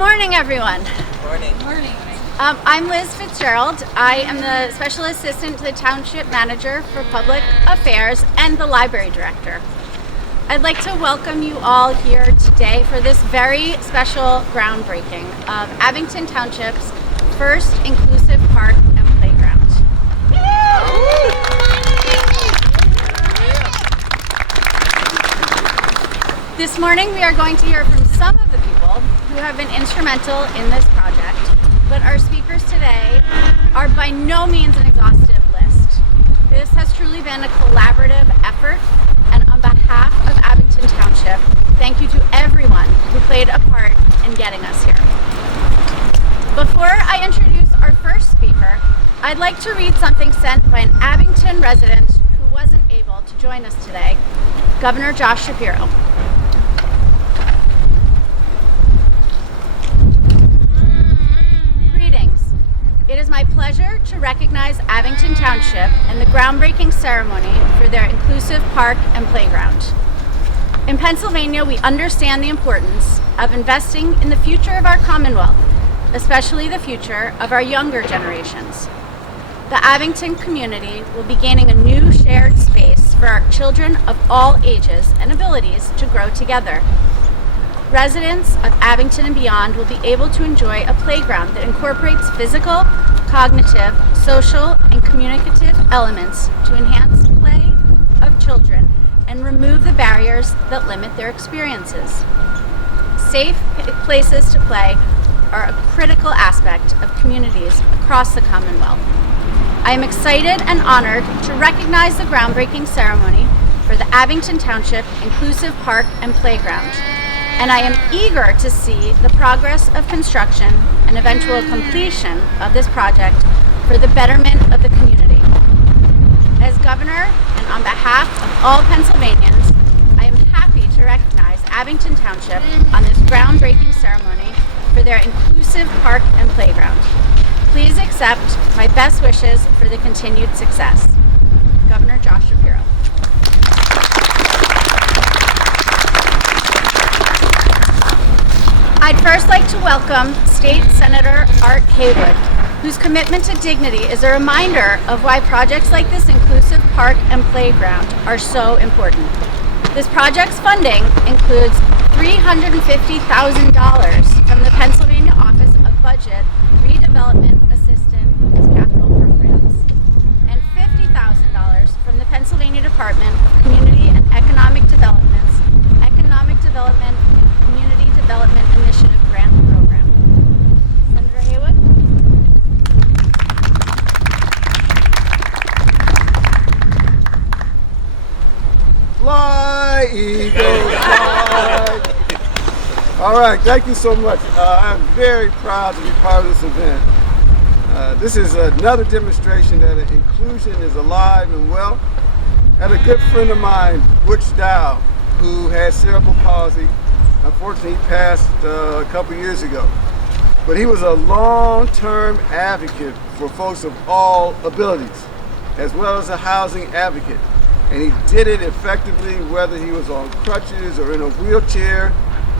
morning, everyone. Morning. Morning. I'm Liz Fitzgerald. I am the Special Assistant to the Township Manager for Public Affairs and the Library Director. I'd like to welcome you all here today for this very special groundbreaking of Abington Township's first inclusive park and playground. This morning we are going to hear from some of the people who have been instrumental in this project, but our speakers today are by no means an exhaustive list. This has truly been a collaborative effort, and on behalf of Abington Township, thank you to everyone who played a part in getting us here. Before I introduce our first speaker, I'd like to read something sent by an Abington resident who wasn't able to join us today, Governor Josh Shapiro. It is my pleasure to recognize Abington Township and the groundbreaking ceremony for their inclusive park and playground. In Pennsylvania, we understand the importance of investing in the future of our Commonwealth, especially the future of our younger generations. The Abington community will be gaining a new shared space for our children of all ages and abilities to grow together. Residents of Abington and beyond will be able to enjoy a playground that incorporates physical, cognitive, social, and communicative elements to enhance play of children and remove the barriers that limit their experiences. Safe places to play are a critical aspect of communities across the Commonwealth. I am excited and honored to recognize the groundbreaking ceremony for the Abington Township Inclusive Park and Playground. And I am eager to see the progress of construction and eventual completion of this project for the betterment of the community. As governor and on behalf of all Pennsylvanians, I am happy to recognize Abington Township on this groundbreaking ceremony for their inclusive park and playground. Please accept my best wishes for the continued success. Governor Josh Shapiro. I'd first like to welcome State Senator Art Haywood, whose commitment to dignity is a reminder of why projects like this inclusive park and playground are so important. This project's funding includes $350,000 from the Pennsylvania Office of Budget Redevelopment Assistance Capital Programs and $50,000 from the Pennsylvania Department of Community and Economic Development's Economic Development and Community Development Initiative Grant Program. Senator Haywood? Fly, Eagles, fly! All right, thank you so much. I'm very proud to be part of this event. This is another demonstration that inclusion is alive and well. I had a good friend of mine, Butch Dow, who had cerebral palsy. Unfortunately, he passed a couple years ago. But he was a long-term advocate for folks of all abilities, as well as a housing advocate. And he did it effectively, whether he was on crutches or in a wheelchair,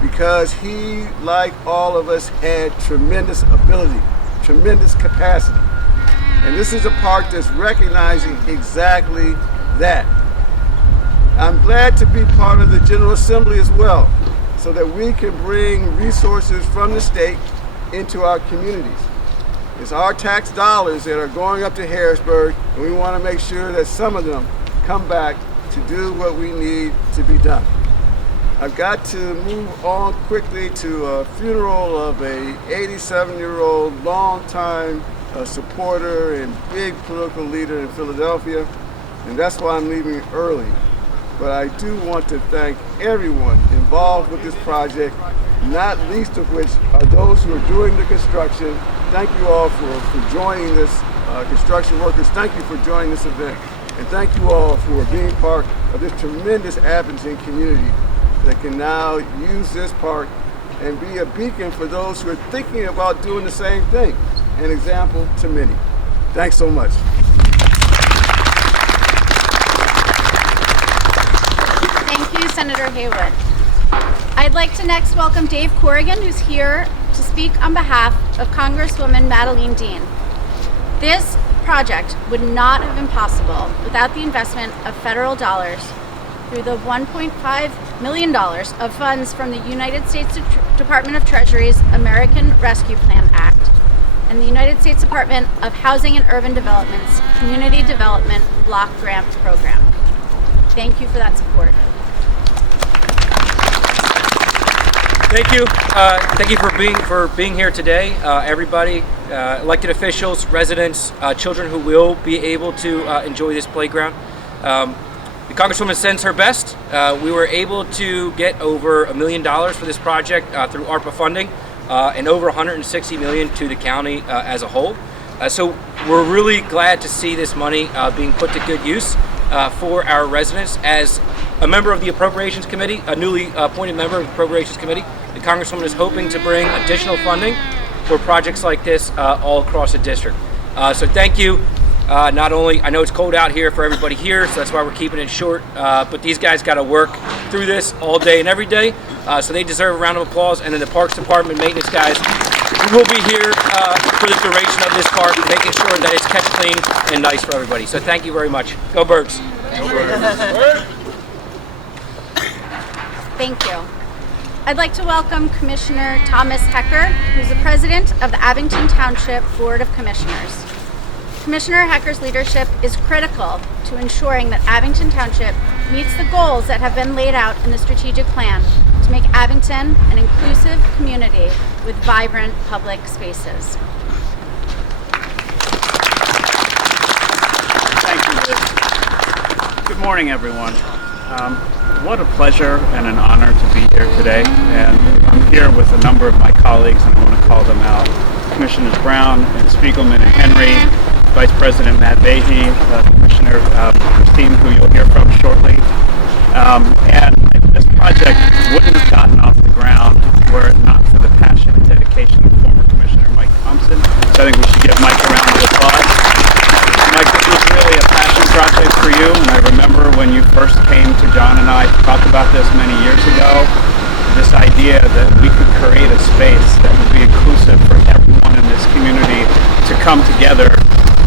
because he, like all of us, had tremendous ability, tremendous capacity. And this is a park that's recognizing exactly that. I'm glad to be part of the General Assembly as well, so that we can bring resources from the state into our communities. It's our tax dollars that are going up to Harrisburg, and we want to make sure that some of them come back to do what we need to be done. I've got to move on quickly to a funeral of a 87-year-old longtime supporter and big political leader in Philadelphia, and that's why I'm leaving early. But I do want to thank everyone involved with this project, not least of which are those who are doing the construction. Thank you all for joining this, construction workers. Thank you for joining this event. And thank you all for being part of this tremendous Abington community that can now use this park and be a beacon for those who are thinking about doing the same thing. An example to many. Thanks so much. Thank you, Senator Haywood. I'd like to next welcome Dave Corrigan, who's here to speak on behalf of Congresswoman Madeleine Dean. This project would not have been possible without the investment of federal dollars through the $1.5 million of funds from the United States Department of Treasury's American Rescue Plan Act and the United States Department of Housing and Urban Development's Community Development Block Grant Program. Thank you for that support. Thank you. Thank you for being here today, everybody, elected officials, residents, children who will be able to enjoy this playground. The Congresswoman sends her best. We were able to get over $1 million for this project through ARPA funding, and over $160 million to the county as a whole. So we're really glad to see this money being put to good use for our residents. As a member of the Appropriations Committee, a newly appointed member of the Appropriations Committee, the Congresswoman is hoping to bring additional funding for projects like this all across the district. So thank you. Not only, I know it's cold out here for everybody here, so that's why we're keeping it short, but these guys got to work through this all day and every day, so they deserve a round of applause. And then the Parks Department maintenance guys, we will be here for the duration of this park, making sure that it's kept clean and nice for everybody. So thank you very much. Go Birds. Go Birds. Thank you. I'd like to welcome Commissioner Thomas Hecker, who's the president of the Abington Township Board of Commissioners. Commissioner Hecker's leadership is critical to ensuring that Abington Township meets the goals that have been laid out in the strategic plan to make Abington an inclusive community with vibrant public spaces. Thank you. Good morning, everyone. What a pleasure and an honor to be here today. And I'm here with a number of my colleagues, and I want to call them out. Commissioners Brown and Spiegelman and Henry, Vice President Matt Behe, Commissioner Christine, who you'll hear from shortly. And this project wouldn't have gotten off the ground were it not for the passion and dedication of former Commissioner Mike Thompson. So I think we should give Mike a round of applause. Mike, this was really a passion project for you, and I remember when you first came to John and I to talk about this many years ago, this idea that we could create a space that would be inclusive for everyone in this community to come together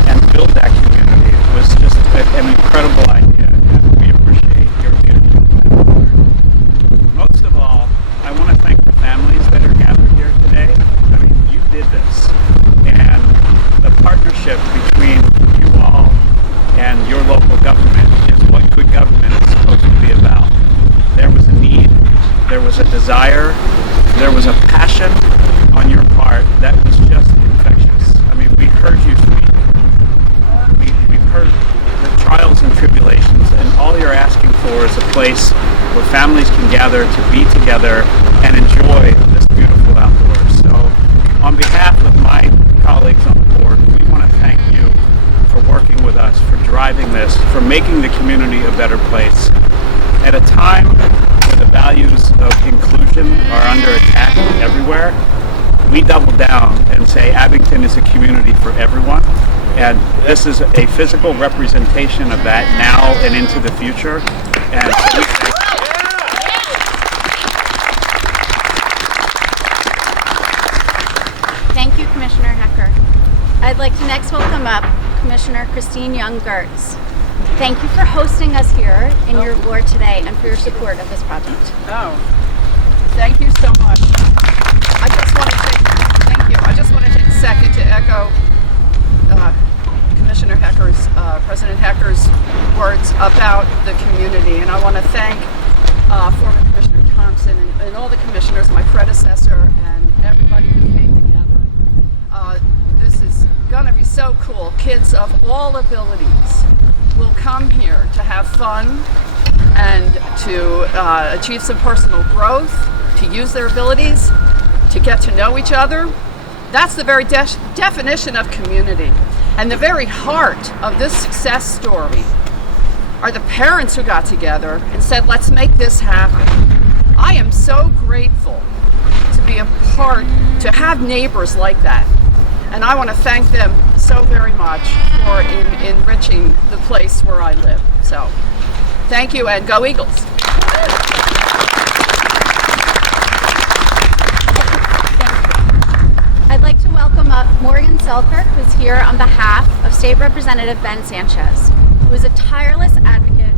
and build that community was just an incredible idea, and we appreciate your leadership. Most of all, I want to thank the families that are gathered here today. I mean, you did this, and the partnership between you all and your local government is what good government is supposed to be about. There was a need, there was a desire, there was a passion on your part that was just infectious. I mean, we heard you speak. We've heard the trials and tribulations, and all you're asking for is a place where families can gather to be together and enjoy this beautiful outdoors. So on behalf of my colleagues on the board, we want to thank you for working with us, for driving this, for making the community a better place. At a time where the values of inclusion are under attack everywhere, we double down and say Abington is a community for everyone, and this is a physical representation of that now and into the future. And Thank you, Commissioner Hecker. I'd like to next welcome up Commissioner Christine Young-Gertz. Thank you for hosting us here in your ward today and for your support of this project. Oh, thank you so much. I just want to take a second to echo Commissioner Hecker's, President Hecker's words about the community, and I want to thank former Commissioner Thompson and all the commissioners, my predecessor, and everybody who came together. This is going to be so cool. Kids of all abilities will come here to have fun and to achieve some personal growth, to use their abilities, to get to know each other. That's the very definition of community. And the very heart of this success story are the parents who got together and said, let's make this happen. I am so grateful to be a part, to have neighbors like that. And I want to thank them so very much for enriching the place where I live. So, thank you, and go Eagles. Thank you. here on behalf of State Representative Ben Sanchez, who is a tireless advocate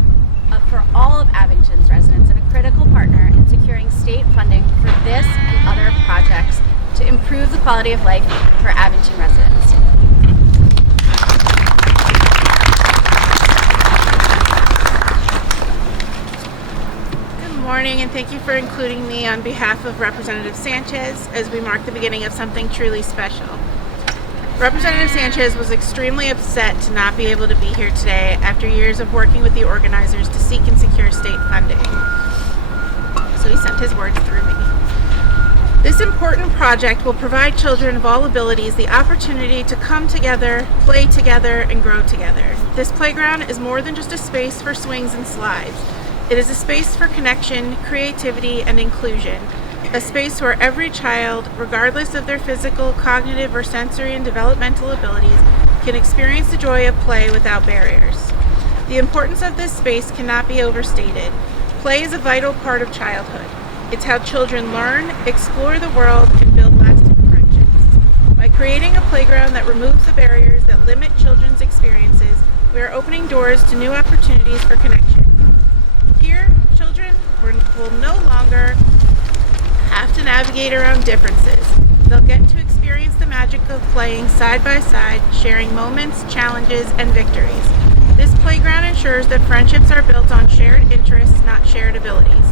for all of Abington's residents and a critical partner in securing state funding for this and other projects to improve the quality of life for Abington residents. Good morning, and thank you for including me on behalf of Representative Sanchez as we mark the beginning of something truly special. Representative Sanchez was extremely upset to not be able to be here today after years of working with the organizers to seek and secure state funding. So he sent his words through me. This important project will provide children of all abilities the opportunity to come together, play together, and grow together. This playground is more than just a space for swings and slides. It is a space for connection, creativity, and inclusion. A space where every child, regardless of their physical, cognitive, or sensory and developmental abilities, can experience the joy of play without barriers. The importance of this space cannot be overstated. Play is a vital part of childhood. It's how children learn, explore the world, and build lasting friendships. By creating a playground that removes the barriers that limit children's experiences, we are opening doors to new opportunities for connection. Here, children will no longer have to navigate around differences. They'll get to experience the magic of playing side by side, sharing moments, challenges, and victories. This playground ensures that friendships are built on shared interests, not shared abilities.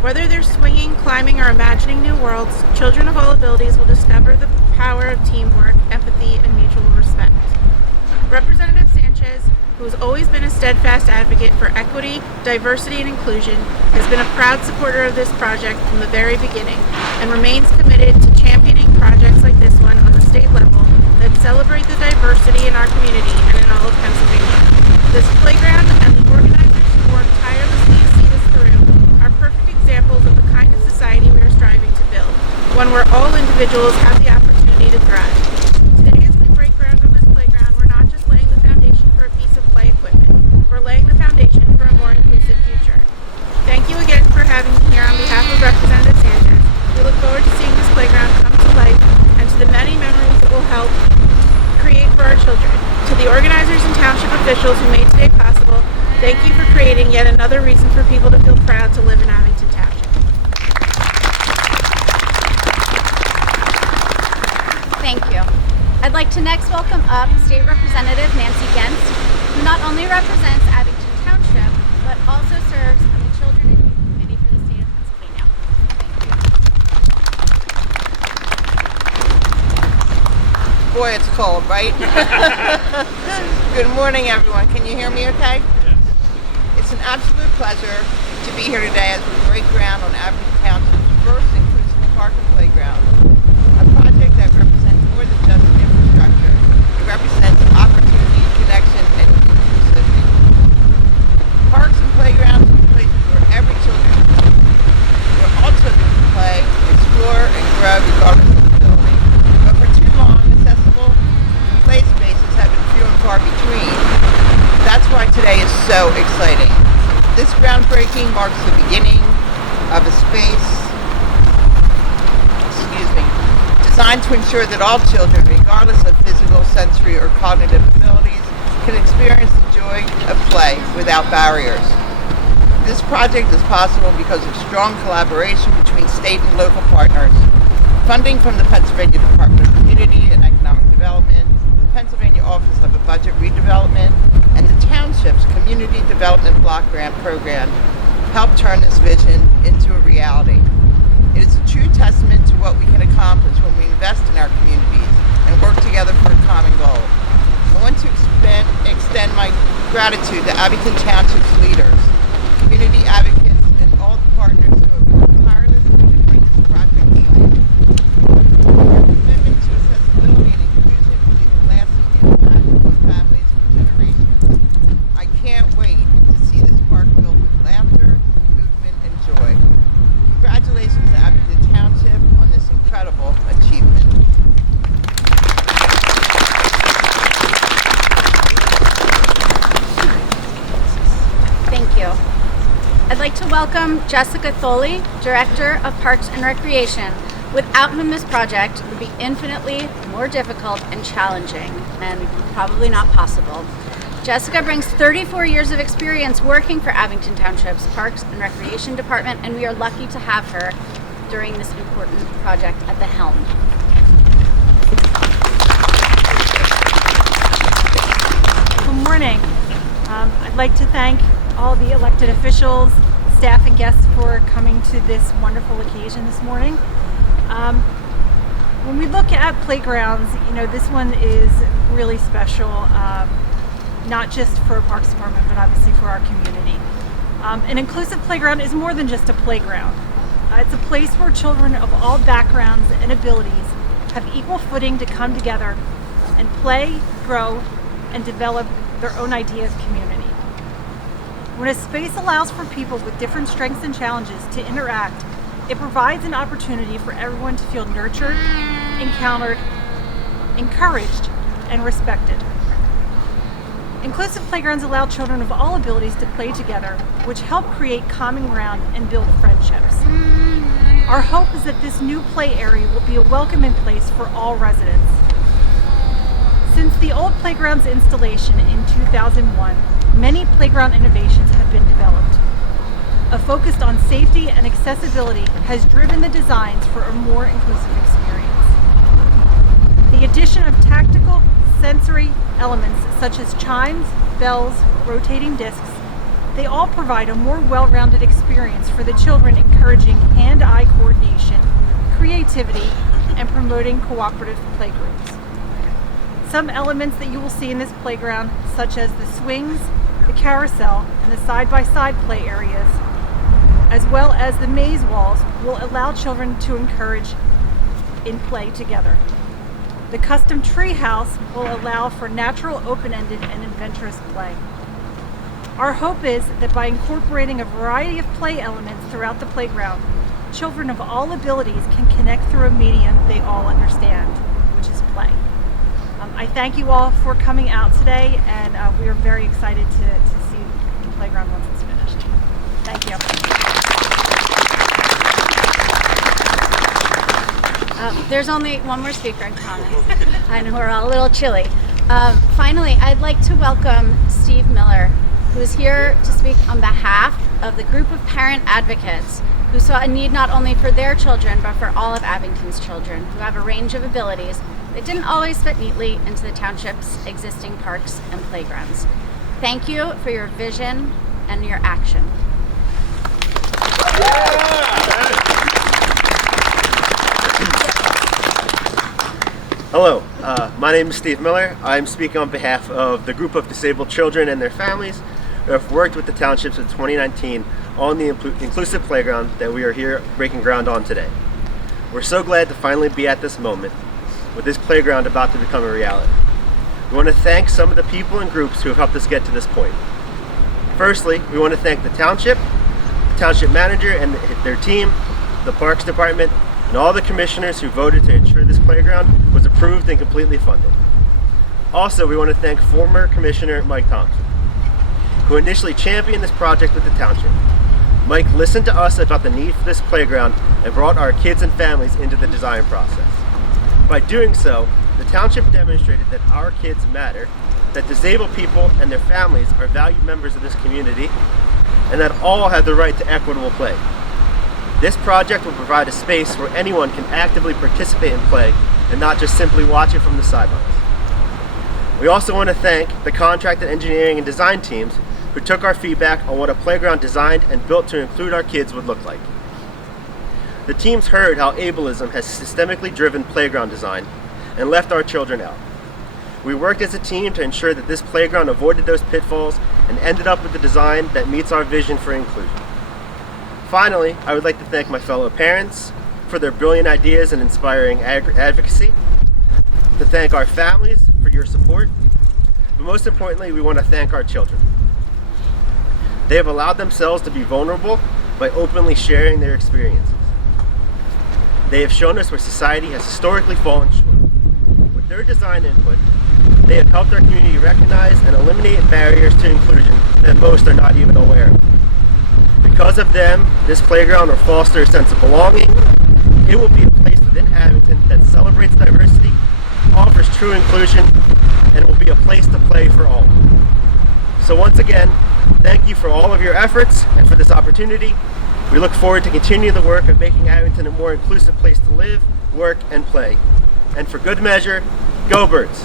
Whether they're swinging, climbing, or imagining new worlds, children of all abilities will discover the power of teamwork, empathy, and mutual respect. Representative Sanchez, who has always been a steadfast advocate for equity, diversity, and inclusion, has been a proud supporter of this project from the very beginning and remains committed to championing projects like this one on the state level that celebrate the diversity in our community and in all of Pennsylvania. This playground and the organizers who work tirelessly to see this through are perfect examples of the kind of society we are striving to build, one where all individuals have the opportunity to thrive. Today, as we break ground on this playground, we're not just laying the foundation for a piece of play equipment. We're laying the foundation for a more inclusive future. Thank you again for having me here on behalf of Representative Sanchez. We look forward to seeing this playground come to life and to the many memories it will help create for our children. To the organizers and township officials who made today possible, thank you for creating yet another reason for people to feel proud to live in Abington Township. Thank you. I'd like to next welcome up State Representative Nancy Gens, who not only represents Abington Township, but also serves on the Children and Youth Committee for the state of Pennsylvania. Boy, it's cold, right? Good morning, everyone. Can you hear me okay? It's an absolute pleasure to be here today as we break ground on Abington Township's first inclusive park and playground, a project that represents more than just infrastructure. It represents opportunity, connection, and inclusivity. Parks and playgrounds are places where where all children can play, explore, and grow regardless of ability. But for too long, accessible play spaces have been few and far between. That's why today is so exciting. This groundbreaking marks the beginning of a space, designed to ensure that all children, regardless of physical, sensory, or cognitive abilities, can experience the joy of play without barriers. This project is possible because of strong collaboration between state and local partners, funding from the Pennsylvania Department of Community and Economic Development, the Pennsylvania Office of Budget Redevelopment, and the Township's Community Development Block Grant Program helped turn this vision into a reality. It is a true testament to what we can accomplish when we invest in our communities and work together for a common goal. I want to extend my gratitude to Abington Township's leaders, community advocates, and all the partners who have worked tirelessly to bring this project to life. Your commitment to accessibility and inclusion will leave a lasting impact on families for generations. I can't wait to see this park filled with laughter, movement, and joy. Congratulations to Abington Township on this incredible achievement. Thank you. I'd like to welcome Jessica Tholey, Director of Parks and Recreation, Without him, this project would be infinitely more difficult and challenging, and probably not possible. Jessica brings 34 years of experience working for Abington Township's Parks and Recreation Department, and we are lucky to have her during this important project at the helm. Good morning. I'd like to thank all the elected officials, staff, and guests for coming to this wonderful occasion this morning. When we look at playgrounds, this one is really special, not just for Parks Department, but obviously for our community. An inclusive playground is more than just a playground. It's a place where children of all backgrounds and abilities have equal footing to come together and play, grow, and develop their own idea of community. When a space allows for people with different strengths and challenges to interact, it provides an opportunity for everyone to feel nurtured, encountered, encouraged, and respected. Inclusive playgrounds allow children of all abilities to play together, which help create common ground and build friendships. Our hope is that this new play area will be a welcoming place for all residents. Since the old playground's installation in 2001, many playground innovations have been developed. A focus on safety and accessibility has driven the designs for a more inclusive experience. The addition of tactical, sensory elements such as chimes, bells, rotating discs, they all provide a more well-rounded experience for the children, encouraging hand-eye coordination, creativity, and promoting cooperative playgroups. Some elements that you will see in this playground, such as the swings, the carousel, and the side-by-side play areas, as well as the maze walls, will allow children to encourage in play together. The custom tree house will allow for natural, open-ended, and adventurous play. Our hope is that by incorporating a variety of play elements throughout the playground, children of all abilities can connect through a medium they all understand, which is play. I thank you all for coming out today, and we are very excited to see the playground once it's finished. Thank you. There's only one more speaker in comments. I know we're all a little chilly. Finally, I'd like to welcome Steve Miller, who is here to speak on behalf of the group of parent advocates who saw a need not only for their children, but for all of Abington's children who have a range of abilities that didn't always fit neatly into the township's existing parks and playgrounds. Thank you for your vision and your action. Hello, my name is Steve Miller. I'm speaking on behalf of the group of disabled children and their families who have worked with the township since 2019 on the inclusive playground that we are here breaking ground on today. We're so glad to finally be at this moment, with this playground about to become a reality. We want to thank some of the people and groups who have helped us get to this point. Firstly, we want to thank the township manager and their team, the Parks Department, and all the commissioners who voted to ensure this playground was approved and completely funded. Also, we want to thank former Commissioner Mike Thompson, who initially championed this project with the township. Mike listened to us about the need for this playground and brought our kids and families into the design process. By doing so, the township demonstrated that our kids matter, that disabled people and their families are valued members of this community, and that all have the right to equitable play. This project will provide a space where anyone can actively participate in play and not just simply watch it from the sidelines. We also want to thank the contracted engineering and design teams who took our feedback on what a playground designed and built to include our kids would look like. The teams heard how ableism has systemically driven playground design and left our children out. We worked as a team to ensure that this playground avoided those pitfalls and ended up with a design that meets our vision for inclusion. Finally, I would like to thank my fellow parents for their brilliant ideas and inspiring advocacy, to thank our families for your support, but most importantly, we want to thank our children. They have allowed themselves to be vulnerable by openly sharing their experiences. They have shown us where society has historically fallen short. With their design input, they have helped our community recognize and eliminate barriers to inclusion that most are not even aware of. Because of them, this playground will foster a sense of belonging. It will be a place within Abington that celebrates diversity, offers true inclusion, and will be a place to play for all. So once again, thank you for all of your efforts and for this opportunity. We look forward to continue the work of making Abington a more inclusive place to live, work, and play. And for good measure, go Birds!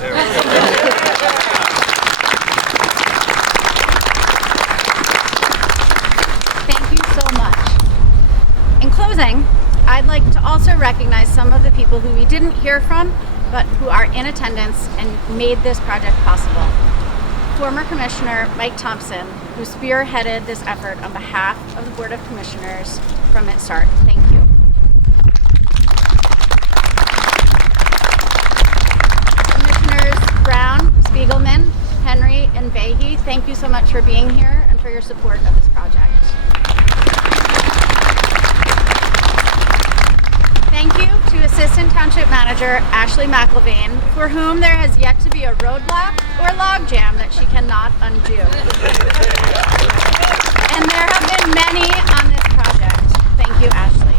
Thank you so much. In closing, I'd like to also recognize some of the people who we didn't hear from, but who are in attendance and made this project possible. Former Commissioner Mike Thompson, who spearheaded this effort on behalf of the Board of Commissioners from its start. Thank you. Commissioners Brown, Spiegelman, Henry, and Vahey, thank you so much for being here and for your support of this project. Thank you to Assistant Township Manager Ashley McIlvain, for whom there has yet to be a roadblock or logjam that she cannot undo. And there have been many on this project. Thank you, Ashley.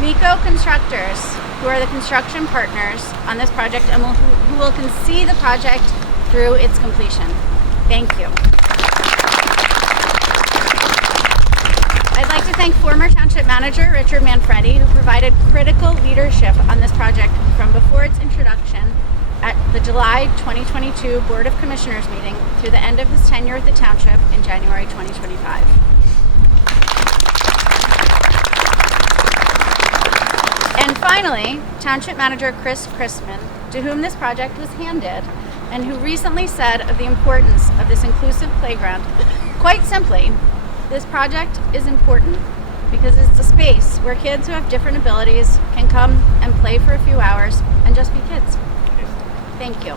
Miko Constructors, who are the construction partners on this project and who will see the project through its completion. Thank you. I'd like to thank former Township Manager Richard Manfredi, who provided critical leadership on this project from before its introduction at the July 2022 Board of Commissioners meeting through the end of his tenure at the Township in January 2025. And finally, Township Manager Chris Chrisman, to whom this project was handed, and who recently said of the importance of this inclusive playground, quite simply, this project is important because it's a space where kids who have different abilities can come and play for a few hours and just be kids. Thank you.